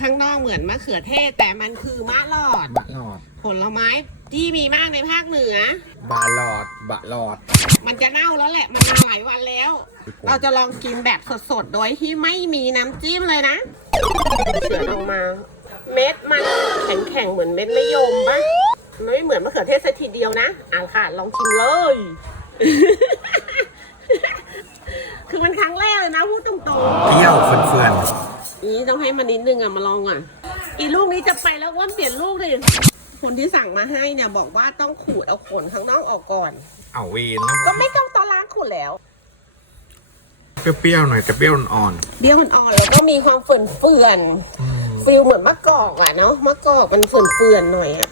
ข้างนอกเหมือนมะเขือเทศ แต่มันคือมะหลอด บะหลอด ผลไม้ที่มีมากในภาคเหนือ บาหลอด บะหลอดมันจะเน่าแล้วแหละ มันมาหลายวันแล้ว เราจะลองกินแบบสดๆ โดยที่ไม่มีน้ำจิ้มเลยนะเสือออกมา เม็ดมันแข็งๆ เหมือนเม็ดมะยมปะมันไม่เหมือนมะเขือเทศสักทีเดียวนะอ่าค่ะ ลองชิมเลย คือมันครั้งแรกเลยนะพูดตรงเปรี้ยวเฟื่อนๆ นี่ต้องให้มันนิดนึงอะมาลองอะ อีลูกนี้จะไปแล้วอ้ว่าเปลี่ยนลูกเลยคนที่สั่งมาให้เนี่ยบอกว่าต้องขูดเอาขนข้างนอกออกก่อนๆเอาวีนนะก็ไม่ต้องตอนล้างขูดแล้ว เปรี้ยวๆหน่อยแต่เปรี้ยวอ่อนเบี้ยวมันอ่อนแล้วก็มีความเฟื่อนเฟื่อนๆอืมๆฟิลเหมือนมะกอกอะเนาะมะกอกมันเฟื่อนเฟื่อนๆหน่อยอะ